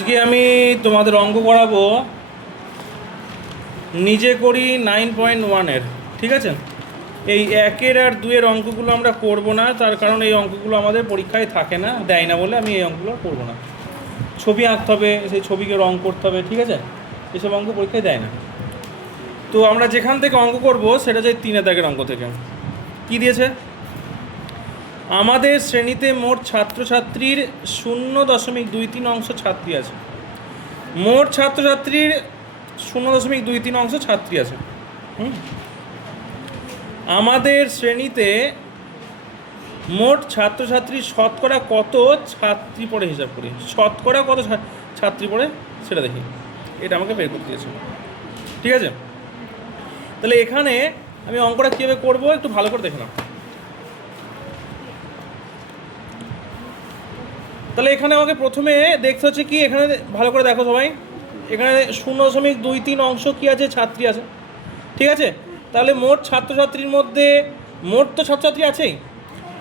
আজকে আমি তোমাদের অঙ্ক করাবো নিজে করি 9.1-এর। ঠিক আছে, এই 1-এর আর 2-এর অঙ্কগুলো আমরা করব না, তার কারণ এই অঙ্কগুলো আমাদের পরীক্ষায় থাকে না, দেয় না বলে আমি এই অঙ্কগুলো করব না। ছবি আঁকতে হবে, সেই ছবিকে রং করতে হবে, ঠিক আছে, এসব অঙ্ক পরীক্ষায় দেয় না। তো আমরা যেখান থেকে অঙ্ক করব সেটা হচ্ছে 3 দাগের অঙ্ক থেকে। কি দিয়েছে? আমাদের শ্রেণীতে মোট ছাত্রছাত্রীর 0.23 অংশ ছাত্রী আছে। মোট ছাত্রছাত্রীর 0.23 অংশ ছাত্রী আছে। আমাদের শ্রেণীতে মোট ছাত্রছাত্রীর শতকরা কত ছাত্রী পড়ে হিসাব করি। শতকরা কত ছাত্রী পড়ে সেটা দেখি, এটা আমাকে বের করতে দিয়েছে। ঠিক আছে, তাহলে এখানে আমি অঙ্কটা কীভাবে করবো একটু ভালো করে দেখে নাও। তাহলে এখানে আমাকে প্রথমে দেখতে হচ্ছে কি, এখানে ভালো করে দেখো সবাই, এখানে 0.23 অংশ কি আছে, ছাত্রী আছে। ঠিক আছে, তাহলে মোট ছাত্রছাত্রীর মধ্যে মোট তো ছাত্রছাত্রী আছেই,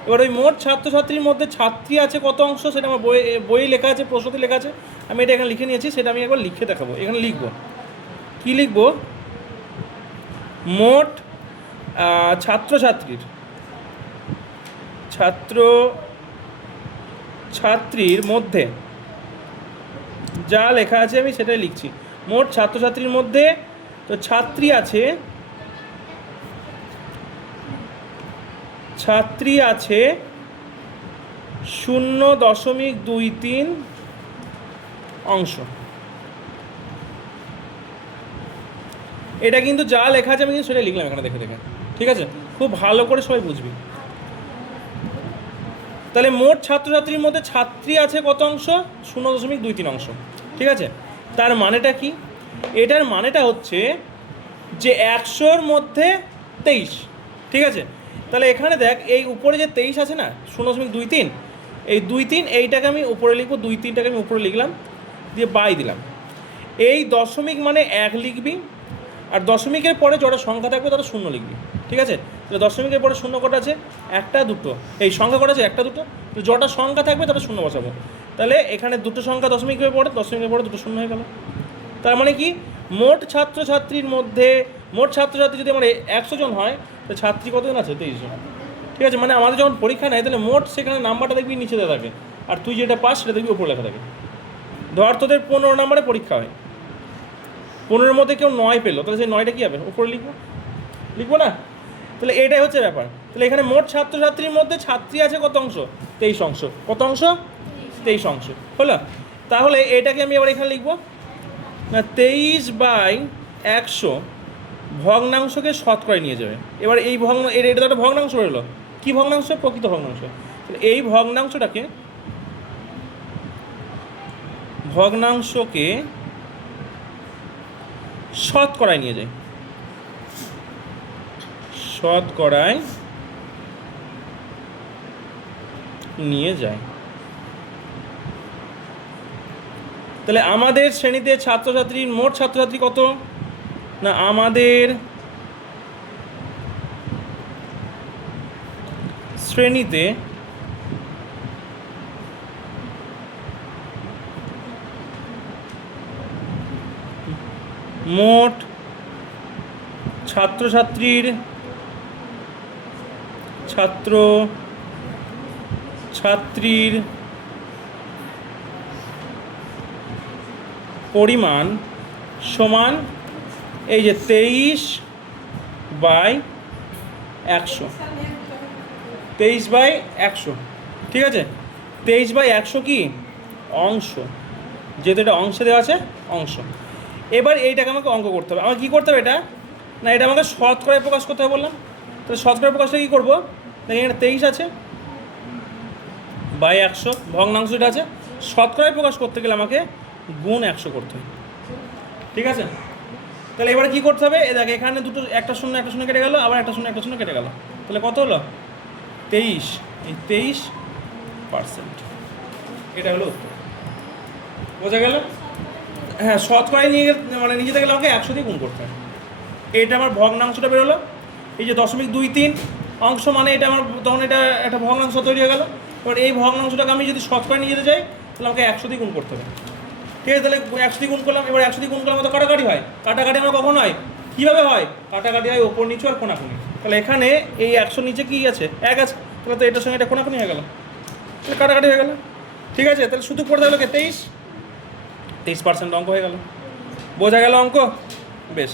এবার ওই মোট ছাত্রছাত্রীর মধ্যে ছাত্রী আছে কত অংশ সেটা আমার বইয়ে লেখা আছে, প্রশ্নতে লেখা আছে। আমি এটা এখানে লিখে নিয়েছি, সেটা আমি একবার লিখে দেখাবো। এখানে লিখব কি, লিখব মোট ছাত্রীর মধ্যে যা লেখা আছে আমি সেটাই লিখছি। মোট ছাত্রছাত্রীর মধ্যে তো ছাত্রী আছে 0.23 অংশ। এটা কিন্তু যা লেখা আছে আমি কিন্তু সেটা লিখলাম এখানে দেখে দেখে। ঠিক আছে, খুব ভালো করে সবাই বুঝবি। তাহলে মোট ছাত্রছাত্রীর মধ্যে ছাত্রী আছে কত অংশ? 0.23 অংশ। ঠিক আছে, তার মানেটা কি? এটার মানেটা হচ্ছে যে 100-র মধ্যে 23। ঠিক আছে, তাহলে এখানে দেখ, এই উপরে যে 23 আছে না, 0.23, এই 23 এইটাকে আমি উপরে লিখবো, 23টাকে আমি উপরে লিখলাম, দিয়ে বাই দিলাম। এই দশমিক মানে 1 লিখবি, আর দশমিকের পরে যটা সংখ্যা থাকবে তারা 0 লিখবি। ঠিক আছে, তাহলে দশমিকের পরে 0 কটা আছে? একটা, দুটো। এই সংখ্যা কটা আছে? একটা, দুটো। তো যটা সংখ্যা থাকবে তারা 0 বসাবো। তাহলে এখানে দুটো সংখ্যা দশমিকের পরে, দশমিকের পরে দুটো 0 হয়ে গেল। তার মানে কি, মোট ছাত্রছাত্রীর মধ্যে, মোট ছাত্রছাত্রী যদি আমার 100 জন হয়, তো ছাত্রী কতজন আছে? 23 জন। ঠিক আছে, মানে আমাদের যখন পরীক্ষা নেয় তাহলে মোট সেখানে নাম্বারটা দেখবি নিচে দেওয়া থাকে, আর তুই যেটা পাস সেটা দেখবি উপরে লেখা থাকে। ধর তোদের 15 নম্বরে পরীক্ষা হয়, 15-এর মধ্যে কেউ 9 পেলো, তাহলে সেই 9টা কী হবে? উপরে লিখবো না? তাহলে এটাই হচ্ছে ব্যাপার। তাহলে এখানে মোট ছাত্রছাত্রীর মধ্যে ছাত্রী আছে কত অংশ? 23 অংশ। কত অংশ? 23 অংশ। হলো? তাহলে এটাকে আমি আবার এখানে লিখবো না, 23/100 ভগ্নাংশকে শতকরায় নিয়ে যাবে। এবার এই এটা তো একটা ভগ্নাংশ রইলো। কী ভগ্নাংশ? প্রকৃত ভগ্নাংশ। তাহলে এই ভগ্নাংশকে শতকরায় নিয়ে যায়, শতকরায় নিয়ে যায়। তাহলে আমাদের শ্রেণীতে ছাত্রছাত্রীর মোট ছাত্রছাত্রী কত না, আমাদের শ্রেণীতে মোট ছাত্রছাত্রীর পরিমাণ সমান এই যে 23/100। 23/100। ঠিক আছে, 23/100 কি? অংশ। যেহেতু এটা অংশে দেওয়া আছে, অংশ। এবার এইটাকে আমাকে অঙ্ক করতে হবে। আমাকে কী করতে হবে? এটা না, এটা আমাকে শতকরায় প্রকাশ করতে হবে বললাম। তাহলে শতকরায় প্রকাশটা কী করবো? দেখি এখানে 23 আছে বাই 100, ভগ্নাংশ এটা আছে। শতকরায় প্রকাশ করতে গেলে আমাকে গুণ 100 করতে হবে। ঠিক আছে, তাহলে এবারে কী করতে হবে? দেখ, এখানে দুটো, একটা শূন্য কেটে গেল, আবার একটা শূন্য কেটে গেল, তাহলে কত হলো? 23। এই 23%। এটা হলো উত্তর। বোঝা গেল? হ্যাঁ, শতকরায় নিয়ে মানে নিয়ে যেতে গেলে আমাকে 100 দিয়ে গুণ করতে হবে। এটা আমার ভগ্নাংশটা বেরোলো। এই যে 0.23 অংশ মানে এটা আমার, তখন এটা একটা ভগ্নাংশ তৈরি হয়ে গেল। এবার এই ভগ্নাংশটাকে আমি যদি শতকরায় নিয়ে যেতে চাই তাহলে আমাকে 100 দিয়ে গুণ করতে হবে। ঠিক আছে, তাহলে 100 দিয়ে গুণ করলাম। এবার 100 দিয়ে গুণ করলাম তো কাটাকাটি হয়। কাটাকাটি আমরা কখন হয়, কীভাবে হয়, কাটাকাটি হয় ওপর নিচু আর কোনাকুনি। তাহলে এখানে এই 100 নিচে কী আছে, 1 আছে, তাহলে তো এটার সঙ্গে এটা কোনাকুনি হয়ে গেল, তাহলে কাটাকাটি হয়ে গেল। ঠিক আছে, তাহলে শুধু পড়ে থাকলো 23% অঙ্ক হয়ে গেল। বোঝা গেল অঙ্ক? বেশ,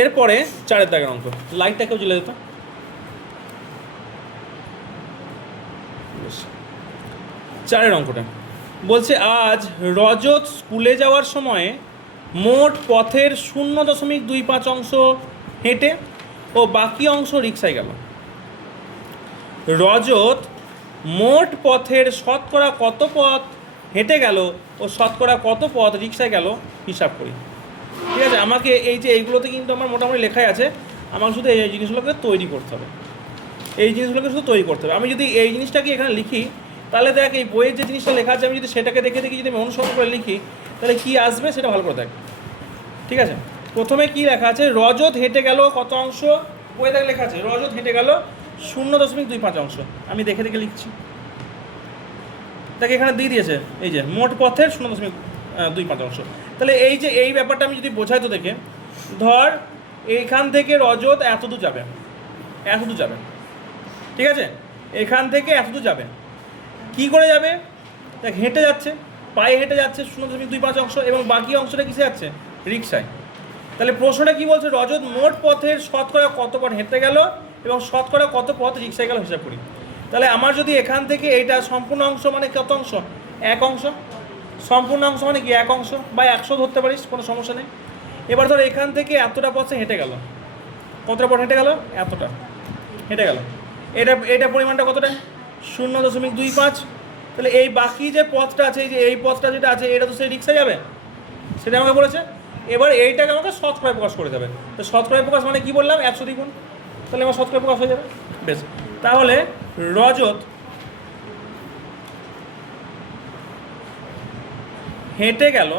এরপরে 4 দাগের অঙ্ক। লাইটটা কেউ জ্বলে দিত। বেশ, 4 অঙ্কটা বলছে, আজ রজত স্কুলে যাওয়ার সময়ে মোট পথের 0.25 অংশ হেঁটে ও বাকি অংশ রিকশায় গেল। রজত মোট পথের শতকরা কত পথ হেঁটে গেল ও শতকরা কত পথ রিকশায় গেল হিসাব করি। ঠিক আছে, আমাকে এই যে এইগুলোতে কিন্তু আমার মোটামুটি লেখাই আছে, আমাকে শুধু এই জিনিসগুলোকে তৈরি করতে হবে, এই জিনিসগুলোকে শুধু তৈরি করতে হবে। আমি যদি এই জিনিসটাকে এখানে লিখি, তাহলে দেখ এই বইয়ের যে জিনিসটা লেখা আছে আমি যদি সেটাকে দেখে দেখি যদি আমি অনুসরণ করে লিখি, তাহলে কী আসবে সেটা ভালো করে দেখ। ঠিক আছে, প্রথমে কি লেখা আছে, রজত হেঁটে গেল কত অংশ, বইয়ে দেখ লেখা আছে রজত হেঁটে গেল 0.25 অংশ। আমি দেখে দেখে লিখছি, তাকে এখানে দিয়ে দিয়েছে এই যে মোট পথের 0.25 অংশ। তাহলে এই যে এই ব্যাপারটা আমি যদি বোঝাই তো দেখে, ধর এইখান থেকে রজত এতদূর যাবে, এতদূর যাবে। ঠিক আছে, এখান থেকে এতদূর যাবে, কি করে যাবে, দেখ হেঁটে যাচ্ছে, পায়ে হেঁটে যাচ্ছে 0.25 অংশ, এবং বাকি অংশটা কিসে যাচ্ছে, রিকশায়। তাহলে প্রশ্নটা কি বলছে, রজত মোট পথের শতকরা কত পথ হেঁটে গেল এবং শতকরা কত পথ রিকশায় গেল হিসাব করি। তাহলে আমার যদি এখান থেকে এইটা সম্পূর্ণ অংশ মানে কত অংশ, 1 অংশ, সম্পূর্ণ অংশ মানে কি 1 অংশ বা 100 ধরতে পারিস, কোনো সমস্যা নেই। এবার ধর এখান থেকে এতটা পথে হেঁটে গেল, কতটা পথ হেঁটে গেল, এতটা হেঁটে গেল, এটা পরিমাণটা কতটা, 0.25। তাহলে এই বাকি যে পথটা আছে, এই যে এই পথটা যেটা আছে, এটা তো সেই রিকশায় যাবে, সেটা আমাকে বলেছে। এবার এইটাকে আমাকে শতকরায় প্রকাশ করে যাবে। তো শতকরায় প্রকাশ মানে কি বললাম, 100 দ্বিগুণ, তাহলে আমার শতকরায় প্রকাশ হয়ে যাবে। বেশ, তাহলে রজত হেঁটে গেল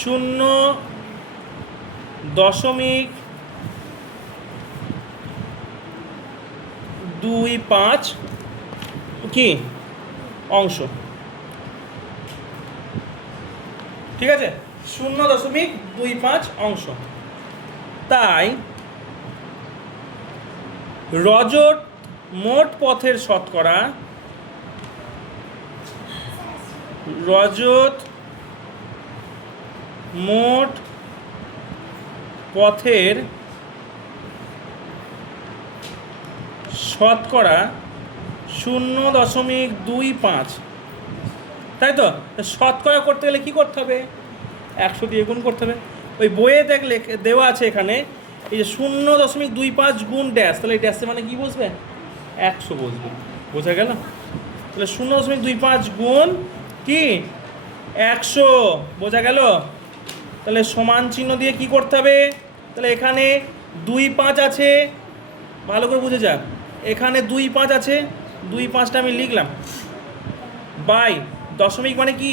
0.25 কি অংশ। ঠিক আছে, 0.25 অংশ। তাই রজত মোট পথের শতকরা, রজত মোট পথের শতকরা 0.25, তাই তো। শতকরা করতে গেলে কী করতে হবে, 100 দিয়ে গুণ করতে হবে। ওই বইয়ে দেখ দেওয়া আছে এখানে এই যে 0.25 গুণ ড্যাশ, তাহলে এই ড্যাশে মানে কি বসবে, 100 বসবে। বোঝা গেল? তাহলে 0.25 গুণ কি 100, বোঝা গেল? তাহলে সমান চিহ্ন দিয়ে কি করতে হবে, তাহলে এখানে 25 আছে, ভালো করে বুঝে যাক, এখানে 25 আছে, 25টা আমি লিখলাম, বাই দশমিক মানে কি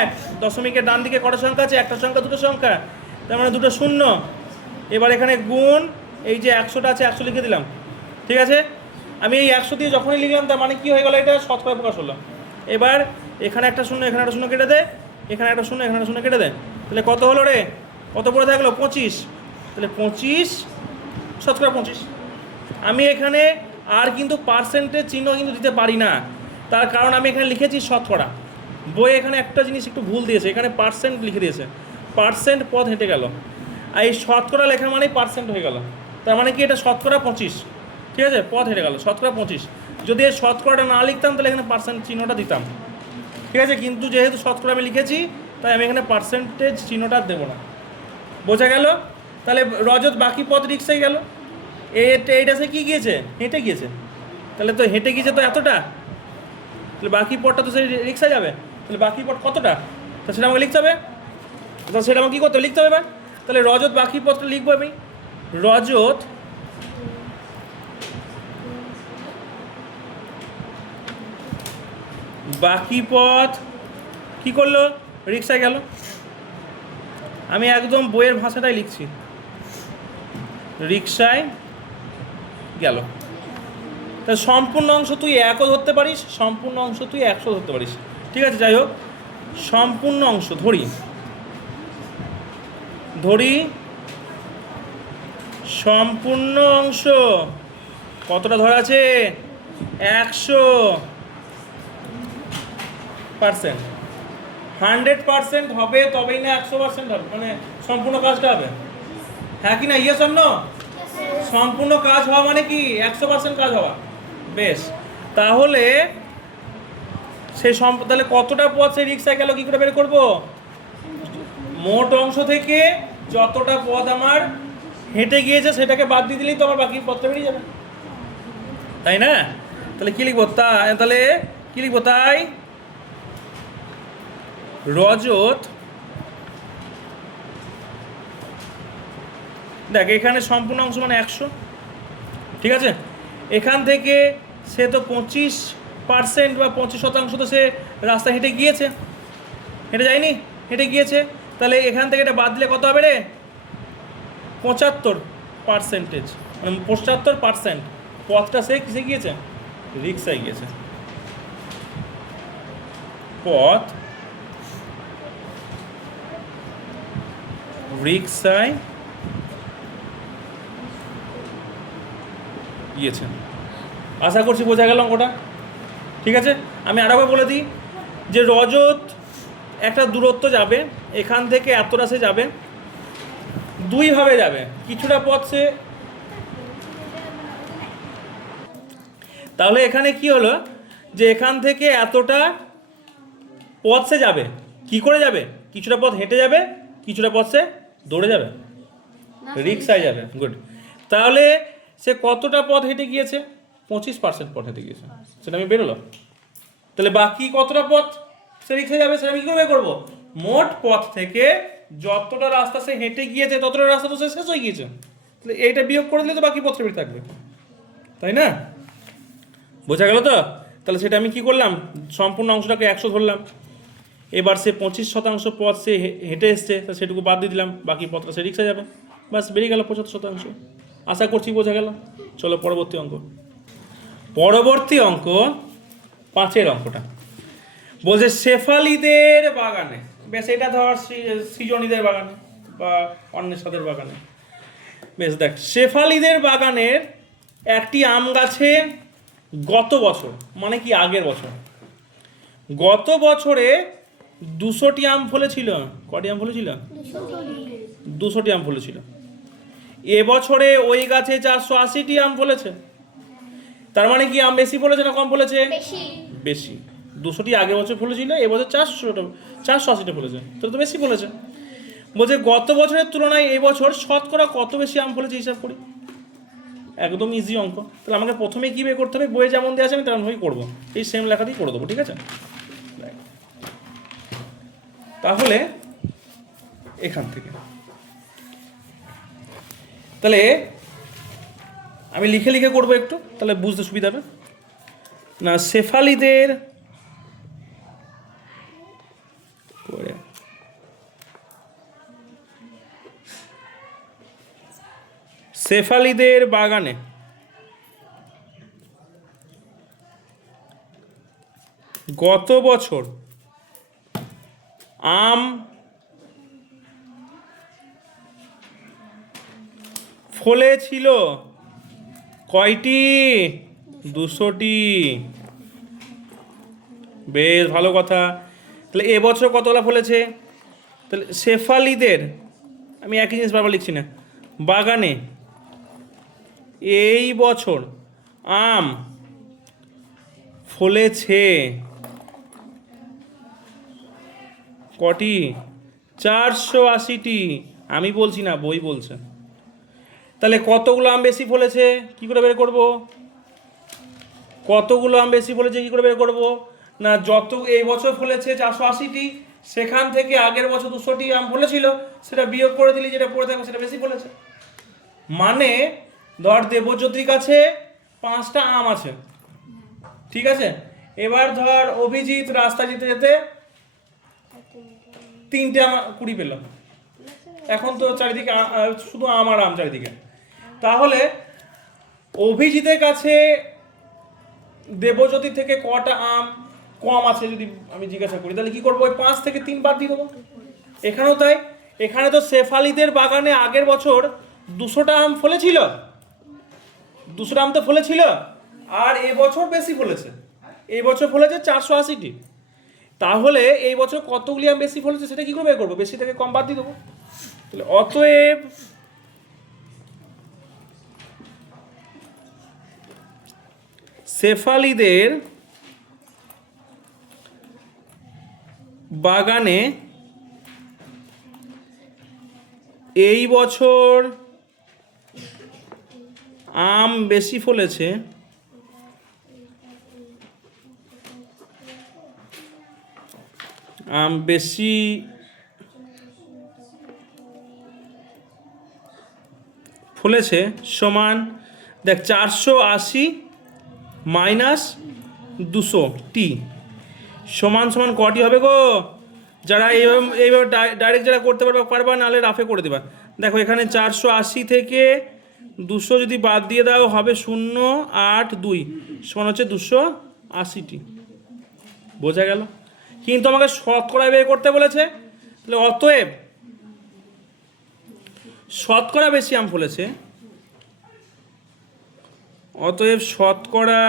1, দশমিকের ডান দিকে কটা সংখ্যা আছে, একটা সংখ্যা দুটো সংখ্যা, তার মানে দুটো শূন্য। এবার এখানে গুণ এই যে 100টা আছে, 100 লিখে দিলাম। ঠিক আছে, আমি এই 100 দিয়ে যখনই লিখলাম তার মানে কি হয়ে গেল, এটা শতকরা প্রকাশ হলো। এবার এখানে একটা শূন্য, এখানে একটা শূন্য কেটে দে, এখানে একটা শূন্য, এখানে একটা শূন্য কেটে দে, তাহলে কত হলো রে, কত পড়ে থাকলো 25, তাহলে 25 শতকরা 25। আমি এখানে আর কিন্তু পার্সেন্টেজ চিহ্ন কিন্তু দিতে পারি না, তার কারণ আমি এখানে লিখেছি শতকরা। বইয়ে এখানে একটা জিনিস একটু ভুল দিয়েছে, এখানে পার্সেন্ট লিখে দিয়েছে, পার্সেন্ট পথ হেঁটে গেল, আর এই শতকরা লেখা মানেই পার্সেন্ট হয়ে গেল, তার মানে কি এটা শতকরা 25। ঠিক আছে, পথ হেঁটে গেল শতকরা 25। যদি এই শতকরাটা না লিখতাম তাহলে এখানে পার্সেন্ট চিহ্নটা দিতাম। ঠিক আছে, কিন্তু যেহেতু শতকরা আমি লিখেছি তাই আমি এখানে পার্সেন্টেজ চিহ্নটা দেবো না। বোঝা গেল? তাহলে রজত বাকি পথ রিক্সায় গেল, এইটা সে কী গিয়েছে, হেঁটে গিয়েছে, তাহলে তো হেঁটে গিয়েছে তো এতটা, তাহলে বাকি পথটা তো সে রিক্সায় যাবে, তাহলে বাকি পথ কতটা, তো সেটা আমাকে লিখতে হবে, তো সেটা আমাকে কী করতে হবে, লিখতে হবে। এবার তাহলে রজত বাকি পথটা লিখবো আমি, রজত বাকি পথ কী করলো, রিক্সায় গেল। আমি একদম বইয়ের ভাষাটাই লিখছি, রিক্সায় গেল। তা সম্পূর্ণ অংশ তুই 1ও ধরতে পারিস, সম্পূর্ণ অংশ তুই 100 ধরতে পারিস। ঠিক আছে, যাই হোক, সম্পূর্ণ অংশ ধরি ধরি সম্পূর্ণ অংশ কতটা ধরা আছে 100%। 100% হবে তবেই না 100% হবে, মানে সম্পূর্ণ কাজটা হবে, হ্যাঁ কি না? Yes or no? সম্পূর্ণ কাজ হওয়া মানে কি 100% কাজ হওয়া। বেশ, তাহলে সেই তাহলে কতটা পথ সেই রিক্সায় গেল কি করে বের করব? মোট অংশ থেকে যতটা পথ আমার হেঁটে গিয়েছে সেটাকে বাদ দিয়ে দিলেই তো আমার বাকি পথটা বেরিয়ে যাবে, তাই না? তাহলে কি লিখবো? তাহলে কি লিখবো? তাই রজত, দেখ এখানে সম্পূর্ণ অংশ মানে 100, ঠিক আছে? এখান থেকে সে তো 25% বা 25% তো সে রাস্তা হেঁটে গিয়েছে, হেঁটে যায়নি, হেঁটে গিয়েছে। তাহলে এখান থেকে এটা বাদ দিলে কত হবে রে? 75%, মানে 75% পথটা সে কিসে গিয়েছে? রিক্সায় গিয়েছে। পথ রিক্সায় গিয়েছে। আশা করছি বোঝা গেল অঙ্কটা, ঠিক আছে? আমি আরও বলে দিই যে রজত একটা দূরত্ব যাবে, এখান থেকে এতটা সে যাবে, দুইভাবে যাবে। কিছুটা পথ সে, তাহলে এখানে কি হলো যে এখান থেকে এতটা পথ সে যাবে, কি করে যাবে? কিছুটা পথ হেঁটে যাবে, কিছুটা পথ সে দৌড়ে যাবে, রিক্সায় যাবে। গুড। তাহলে সে কতটা পথ হেঁটে গিয়েছে? 25% পথ হেঁটে গিয়েছে, সেটা আমি বেরোলো। তাহলে বাকি কতটা পথ সে রিক্সায় যাবে সেটা আমি কি করে বের করবো? মোট পথ থেকে যতটা রাস্তা সে হেঁটে গিয়েছে ততটা রাস্তা তো সে শেষ হয়ে গিয়েছে, তাহলে এইটা বিয়োগ করে দিলে তো বাকি পথটা বেরিয়ে থাকবে, তাই না? বোঝা গেল তো? তাহলে সেটা আমি কি করলাম? সম্পূর্ণ অংশটাকে 100 ধরলাম। এবার সে 25% পথ সে হেঁটে এসছে, সেটুকু বাদ দিয়ে দিলাম, বাকি পথটা সে রিক্সা যাবে, বাস বেরিয়ে গেল 75%। আশা করছি বোঝা গেল। চলো পরবর্তী অঙ্ক। পরবর্তী অঙ্ক 5 অঙ্কটা বলছে শেফালিদের বাগানে, বেশ এটা ধর সৃজনীদের বাগানে বা অন্বেষাদের বাগানে। বেশ দেখ, শেফালিদের বাগানের একটি আম গাছে গত বছর, মানে কি আগের বছর, গত বছরে 200টি আম ফলেছিল। কটি আম ফলেছিল? 200টি আম ফলেছিল। এবছরে ওই গাছে 480টি আম ফলেছে। তার মানে কি আম বেশি ফলেছে না কম ফলেছে? বেশি। 200টি আগের বছর ফলেছিল, এবছর 480টা ফলেছে, তাহলে তো বেশি ফলেছে। বলছে গত বছরের তুলনায় এবছর শতকরা কত বেশি আম ফলেছে হিসাব করি। একদম ইজি অঙ্ক। তাহলে আমাকে প্রথমে কি বের করতে হবে? বইয়ে যেমন দেওয়া আছে আমি তেমনভাবেই করবো, এই সেম লেখা দিয়ে করে দেবো, ঠিক আছে? তাহলে এখান থেকে তাহলে আমি লিখে লিখে করবো একটু, তাহলে বুঝতে সুবিধা হবে। না, শেফালিদের বাগানে গত বছর আম ফলেছিল কয়টি? 200টি। বেশ ভালো কথা। তাহলে এবছর কতগুলো ফলেছে? তাহলে শেফালিদের, আমি একই জিনিস বারবার লিখছি না, বাগানে এই বছর আম ফলেছে কটি? 480টি। আমি বলছি না, বই বলছে। তাহলে কতগুলো আম বেশি ফলেছে কি করে বের করব? কতগুলো আম বেশি ফলেছে কি করে বের করব? না, যত এই বছর ফলেছে 480টি, সেখান থেকে আগের বছর 200টি আম ফলেছিল, সেটা বিয়োগ করে দিলে যেটা পড়ে থাকবে সেটা বেশি ফলেছে। মানে ধর দেবজ্যোতির কাছে 5টা আম আছে, ঠিক আছে? এবার ধর অভিজিৎ রাস্তা যেতে যেতে 3টে আম কুড়ি পেল। এখন তো চারিদিকে শুধু আম আর আম চারিদিকে। তাহলে অভিজিতের কাছে দেবজ্যোতি থেকে কটা আম কম আছে যদি আমি জিজ্ঞাসা করি, তাহলে কি করবো? ওই 5 থেকে 3 বাদ দিয়ে দেবো। এখানেও তাই, এখানে তো শেফালিদের বাগানে আগের বছর 200টা আম ফলেছিল, 200টা আম তো ফলেছিল, আর এই বছর বেশি ফলেছে, এই বছর ফলেছে 480টি। তাহলে এই বছর কতগুলি আম বেশি ফলেছে সেটা কি করে বের করবো? বেশি থেকে কম বাদ দিয়ে দেবো। তাহলে অতএব শেফালিদের বাগানে এই বছর আম বেশি ফলেছে, আম বেশি ফলেছে সমান, দেখ 480 মাইনাস 200টি সমান সমান কটি হবে গো? যারা এইভাবে ডাইরেক্ট যারা করতে পারবা নাহলে রাফে করে দেবা। দেখো এখানে 480 থেকে 200 যদি বাদ দিয়ে দাও হবে 0.82 সমান হচ্ছে 280টি। বোঝা গেল? কিন্তু আমাকে শতকরা বের করতে বলেছে, তাহলে অতএব শতকরা বেশি আম ফলেছে, অতএব শতকরা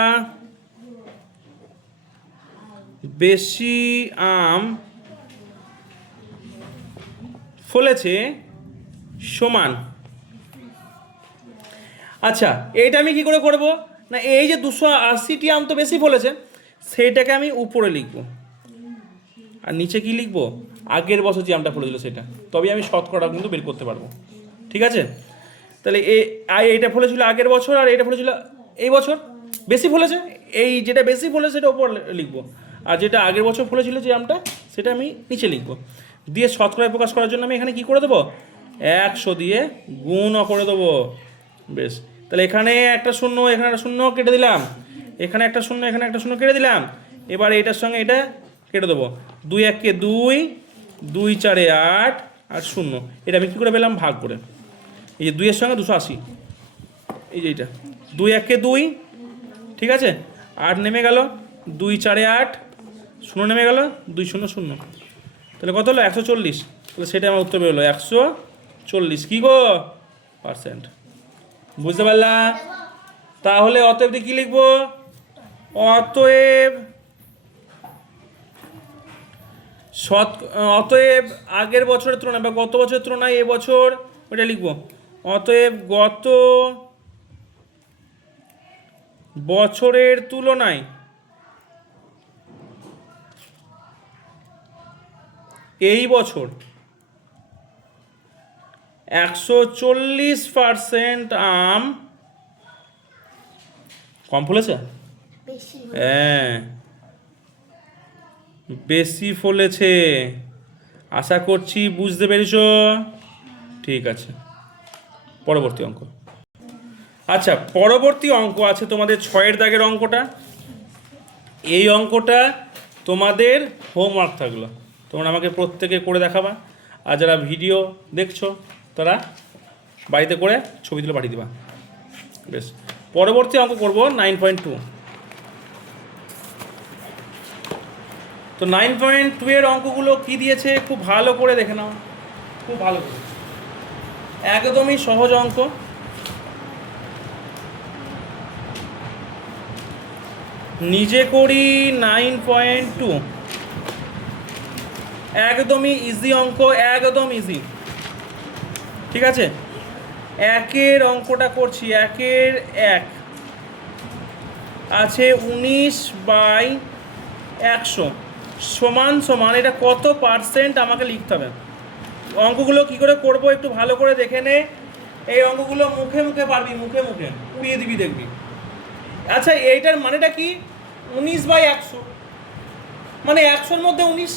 বেশি আম ফলেছে সমান। আচ্ছা এইটা আমি কি করে করব? না এই যে 280টি আম তো বেশি ফলেছে সেইটাকে আমি উপরে লিখব, আর নিচে কি লিখব? আগের বছর যে আমটা ফলেছিল সেটা, তবে আমি শতকরা কিন্তু বের করতে পারবো। ঠিক আছে? তাহলে এইটা ফলেছিল আগের বছর আর এইটা ফলেছিল এই বছর, বেশি ফলেছে, এই যেটা বেশি ফলেছে সেটা উপর লিখবো, আর যেটা আগের বছর ফলেছিল যে আমটা সেটা আমি নিচে লিখবো। দিয়ে শতকরায় প্রকাশ করার জন্য আমি এখানে কি করে দেবো? 100 দিয়ে গুণ করে দেবো। বেশ, তাহলে এখানে একটা শূন্য, এখানে একটা শূন্য কেটে দিলাম, এখানে একটা শূন্য, এখানে একটা শূন্য কেটে দিলাম। এবার এটার সঙ্গে এটা কেটে দেবো, 2 1 2, 2 4 8 আর 0। এটা আমি কী করে পেলাম? ভাগ করে। এই যে 2 এর সঙ্গে 280, এই যে এইটা 2 1 2, ঠিক আছে, 8 নেমে গেল, 2 4 8, 0 নেমে গেল, 2 0 0। তাহলে কত হলো? 140। তাহলে সেটা আমার উত্তর বেরোলো 140 কি গো %। বুঝতে পারলাম? তাহলে অতএব কি লিখবো? অতএব অতএব আগের বছরের তুলনায় বা গত বছরের তুলনায় এবছর ওটা লিখবো। অতএব গত বছরের তুলনায় এই বছর 140% আম কম ফলেছে। হ্যাঁ, বেশি ফলেছে। আশা করছি বুঝতে পেরেছো। ঠিক আছে, পরবর্তী অঙ্ক। আচ্ছা, পরবর্তী অঙ্ক আছে তোমাদের 6 দাগের অঙ্কটা। এই অঙ্কটা তোমাদের হোমওয়ার্ক থাকলো, তোমরা আমাকে প্রত্যেকে করে দেখাবা, আর যারা ভিডিও দেখছো তারা বাড়িতে করে ছবি তুলে পাঠিয়ে দিবা। বেশ, পরবর্তী অঙ্ক করব 9.2। তো 9.2 এর অঙ্কগুলো কি দিয়েছে খুব ভালো করে দেখে নাও, খুব ভালো করে, একদমই সহজ অঙ্ক। নিজে করি 9.2, একদমই ইজি অঙ্ক, একদম ইজি। ঠিক আছে, একের অঙ্কটা করছি। একের 1 আছে 19/100 সমান সমান, এটা কত % আমাকে লিখতে হবে। অঙ্কগুলো কি করে করব একটু ভালো করে দেখে নে। এই অঙ্কগুলো মুখে মুখে পারবি, মুখে মুখে উড়িয়ে দিবি, দেখবি। আচ্ছা, এইটার মানেটা কি? 19/100 মানে 100-র মধ্যে 19,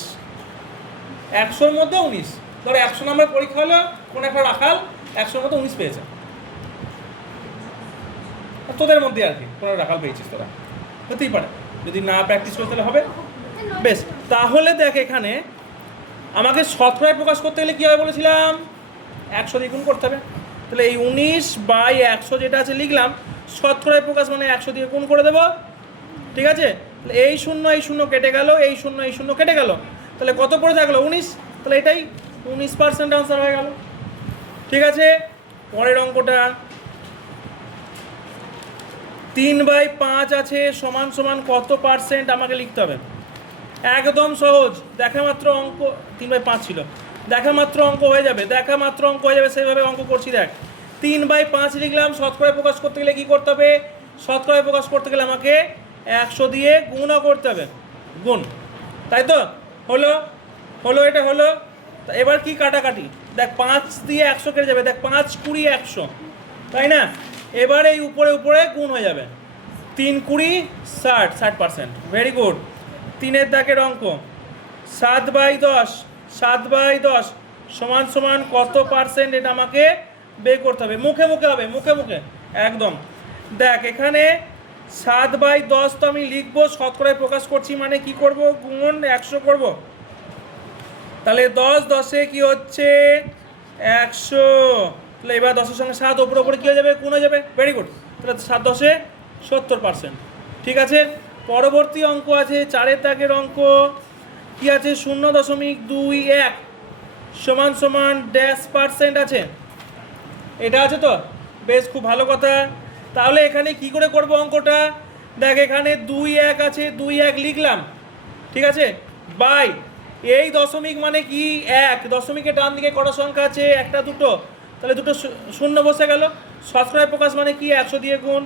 100-র মধ্যে 19। ধর 100 নম্বর পরীক্ষা হলো, কোন একটা রাখাল 100-র মধ্যে 19 পেয়েছে, তোদের মধ্যে আর কি কোনো রাখাল পেয়েছিস তোরা, হতেই পারে। যদি না প্র্যাকটিস করতে হলে হবে। বেশ, তাহলে দেখ এখানে আমাকে শতকরায় প্রকাশ করতে গেলে কী হবে বলেছিলাম? 100 দিয়ে গুণ করতে হবে। তাহলে এই 19/100 যেটা আছে লিখলাম, শতকরায় প্রকাশ মানে 100 দিয়ে গুণ করে দেবো। ঠিক আছে, তাহলে এই শূন্য কেটে গেল, এই শূন্য কেটে গেল, তাহলে কত পড়ে থাকলো 19। তাহলে এটাই 19% আনসার হয়ে গেল। ঠিক আছে, পরের অঙ্কটা 3/5 আছে সমান সমান কত পার্সেন্ট আমাকে লিখতে হবে। একদম সহজ, দেখা মাত্র অঙ্ক, 3/5 ছিল, দেখা মাত্র অঙ্ক হয়ে যাবে, দেখা মাত্র অঙ্ক হয়ে যাবে, সেইভাবে অঙ্ক করছি। দেখ 3/5 লিখলাম, শতকরায় প্রকাশ করতে গেলে কি করতে হবে, শতকরায় প্রকাশ করতে গেলে আমাকে 100 দিয়ে গুণও করতে হবে, গুণ, তাই তো। হলো হলো এটা হলো। এবার কি কাটাকাটি, দেখ 5 দিয়ে 100 কেটে যাবে, দেখ 5 20 100, তাই না। এবার এই উপরে উপরে গুণ হয়ে যাবে, 3 20 60, 60%। Very good. 3-এর দাগের অঙ্ক 7/10, 7/10 সমান সমান কত পার্সেন্ট, এটা আমাকে বের করতে হবে, মুখে মুখে হবে, মুখে মুখে একদম। দেখ এখানে 7/10 তো আমি লিখবো, শতকরায় প্রকাশ করছি মানে কি করব, গুণ 100 করব। তাহলে 10 10-এ কি হচ্ছে 100, তাহলে এবার 10-এর সঙ্গে 7 ওপরে ওপরে কী হয়ে যাবে, গুণ হয়ে যাবে। Very good. তাহলে 7 10-এ 70%। ঠিক আছে, পরবর্তী অঙ্ক আছে 4-এর দাগের অঙ্ক, কি আছে 0.21 সমান সমান ড্যাশ পার্সেন্ট আছে, এটা আছে তো, বেশ খুব ভালো কথা। তাহলে এখানে কি করে করব অঙ্কটা, দেখ এখানে 2 1 আছে, 2 1 লিখলাম, ঠিক আছে, বাই এই দশমিক মানে কি 1, দশমিকের ডান দিকে কটা সংখ্যা আছে, একটা দুটো, তাহলে দুটো শূন্য বসে গেল। শতকরায় প্রকাশ মানে কি 100 দিয়ে গুণ,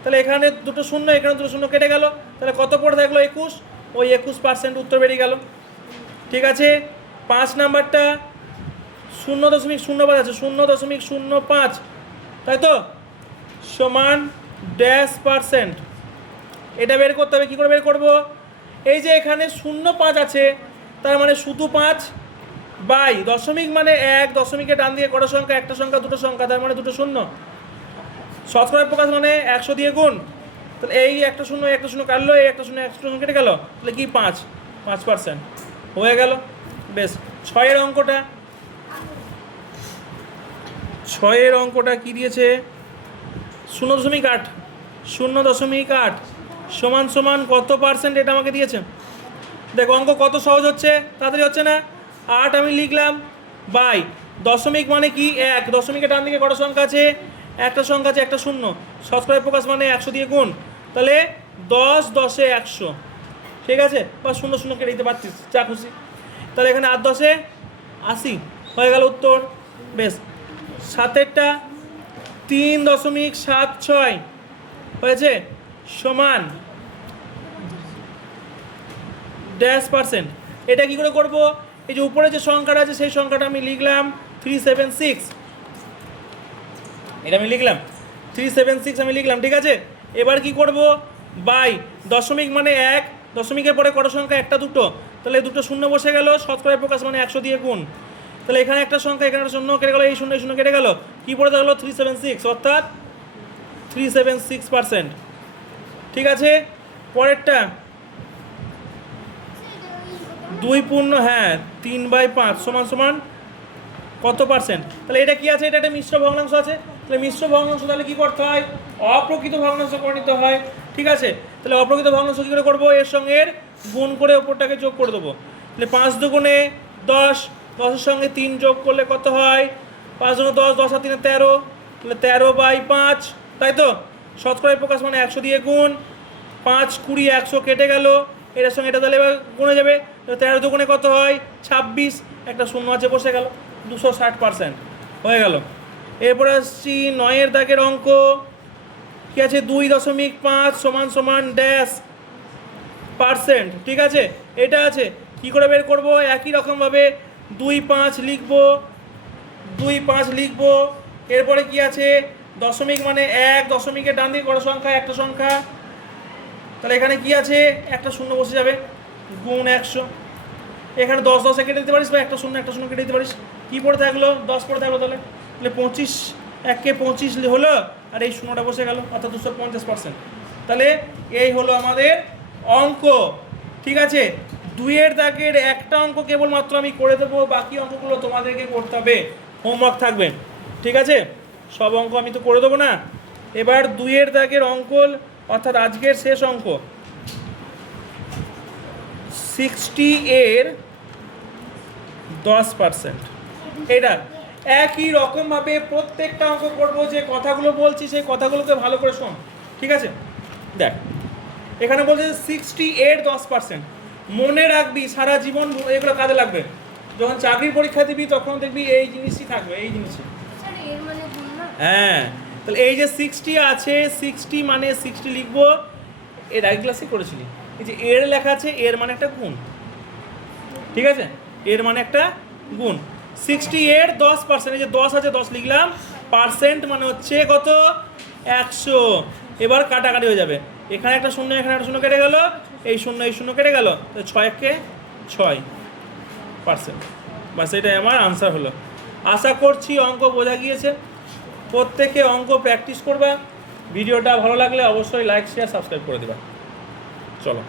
তাহলে এখানে দুটো শূন্য, এখানে দুটো শূন্য কেটে গেল, তাহলে কত পড়ে থাকলো 21, ওই 21% উত্তর বেরিয়ে গেল। ঠিক আছে, 5 নাম্বারটা 0.05 আছে, 0.05, তাই তো, সমান ড্যাশ পার্সেন্ট, এটা বের করতে হবে। কী করে বের করব, এই যে এখানে 0.5 আছে, তার মানে শুধু 5 বাই দশমিক মানে 1, দশমিকের ডান দিকে কটা সংখ্যা, একটা সংখ্যা দুটো সংখ্যা, তার মানে দুটো শূন্য, শতকরায় প্রকাশ মানে 100 দিয়ে গুণ, তাহলে এই একটা শূন্য একটা শূন্য কাটলো, এই একটা শূন্য কেটে গেল, তাহলে কি 5% হয়ে গেল। বেশ, 6-এর অঙ্কটা, 6-এর অঙ্কটা কি দিয়েছে, 0.8, 0.8 সমান সমান কত পার্সেন্ট, এটা আমাকে দিয়েছে। দেখো অঙ্ক কত সহজ হচ্ছে, তাড়াতাড়ি হচ্ছে না। 8 আমি লিখলাম, বাই দশমিক মানে কি 1, দশমিকের ডান দিকে কটা সংখ্যা আছে, একটা সংখ্যা আছে, একটা শূন্য, শতকরায় প্রকাশ মানে 100 দিয়ে গুণ, তাহলে 10 10-এ 100, ঠিক আছে, বা 0 0 কেটে দিতে পারছিস, যা খুশি। তাহলে এখানে 8 10-এ 80 হয়ে গেল উত্তর। বেশ, 7-এরটা 3.76 হয়েছে সমান ড্যাশ পার্সেন্ট, এটা কি করে করব, এই যে উপরে যে সংখ্যাটা আছে সেই সংখ্যাটা আমি লিখলাম 376, এটা আমি লিখলাম 376 আমি লিখলাম, ঠিক আছে। এবার কি করব, বাই দশমিক মানে 1, দশমিকের পরে কত সংখ্যা, একটা দুটো, তাহলে দুটো শূন্য বসে গেল, শতকরায় প্রকাশ মানে 100 দিয়ে গুণ, তাহলে এখানে একটা সংখ্যা, এখানে একটা শূন্য কেটে গেল, এই শূন্য কেটে গেল, কী পড়ে থাকলো 376, অর্থাৎ 376%। ঠিক আছে, পরেরটা 3/5 সমান সমান কত পার্সেন্ট, তাহলে এটা কি আছে, এটা একটা মিশ্র ভগ্নাংশ আছে, তাহলে মিশ্র ভগ্নাংশ তাহলে কি করতে হয়, অপ্রকৃত ভগ্নাংশ করে নিতে হয়। ঠিক আছে, তাহলে অপ্রকৃত ভগ্নাংশ কী করে করবো, এর সঙ্গে এর গুণ করে ওপরটাকে যোগ করে দেবো, তাহলে 5 দুগুণে 10, 10-এর সঙ্গে 3 যোগ করলে কত হয়, 5 দুগুণে 10, 10 আর 3 13, তাহলে 13/5, তাই তো, শতকরায় প্রকাশ মানে 100 দিয়ে গুণ, 5 20 100 কেটে গেল, এটার সঙ্গে এটা তাহলে এবার গুণে যাবে, 13 দুগুণে কত হয় 26, একটা শূন্য আছে বসে গেল, 260% হয়ে গেল। এরপরে আসছি 9-এর দাগের অঙ্ক, কি আছে 2.5 সমান সমান ড্যাশ পার্সেন্ট, ঠিক আছে, এটা আছে। কি করে বের করব, একই রকমভাবে 2.5 লিখবো, 2.5 লিখবো, এরপরে কি আছে দশমিক মানে 1, দশমিকের ডান দিকে কত সংখ্যা, একটা সংখ্যা, তাহলে এখানে কি আছে, একটা শূন্য বসে যাবে, গুণ 100, এখানে 10 10-এ কেটে দিতে পারিস, বা একটা শূন্য কেটে দিতে পারিস, কী পড়ে থাকলো 10 পড়ে থাকলো, তাহলে 25, 1-কে 25 হলো, আর এই শূন্যটা বসে গেল, অর্থাৎ 250%। তাহলে এই হলো আমাদের অঙ্ক। ঠিক আছে, 2-এর দাগের একটা অঙ্ক কেবলমাত্র আমি করে দেবো, বাকি অঙ্কগুলো তোমাদেরকে করতে হবে, হোমওয়ার্ক থাকবে, ঠিক আছে, সব অঙ্ক আমি তো করে দেবো না। এবার 2-এর দাগের অঙ্ক, অর্থাৎ আজকের শেষ অঙ্ক, 60 এর 10%। এটা একই রকমভাবে প্রত্যেকটা অঙ্ক করবো, যে কথাগুলো বলছি সেই কথাগুলোকে ভালো করে শোন, ঠিক আছে? দেখ এখানে বলছে 60 এর 10%। মনে রাখবি সারা জীবন এগুলো কাজে লাগবে, যখন চাকরির পরীক্ষা দিবি তখন দেখবি এই জিনিসই থাকবে, এই জিনিসই। হ্যাঁ, তাহলে এই যে 60 আছে, 60 মানে 60 লিখবো, এর এক ক্লাসে করেছিলি, এই যে এর লেখা আছে, এর মানে একটা গুণ, ঠিক আছে? এর মানে একটা গুণ। 60 এর 10%, এই যে 10 আছে 10 লিখলাম, পার্সেন্ট মানে হচ্ছে কত, 100। এবার কাটাকাটি হয়ে যাবে, এখানে একটা শূন্য এখানে একটা শূন্য কেটে গেল, এই শূন্য কেটে গেল, 6 6%। বাস এটাই আমার আনসার হলো। আশা করছি অঙ্ক বোঝা গিয়েছে। প্রত্যেকে অঙ্ক প্র্যাকটিস করবা। ভিডিওটা ভালো লাগলে অবশ্যই লাইক শেয়ার সাবস্ক্রাইব করে দেবা। চলো।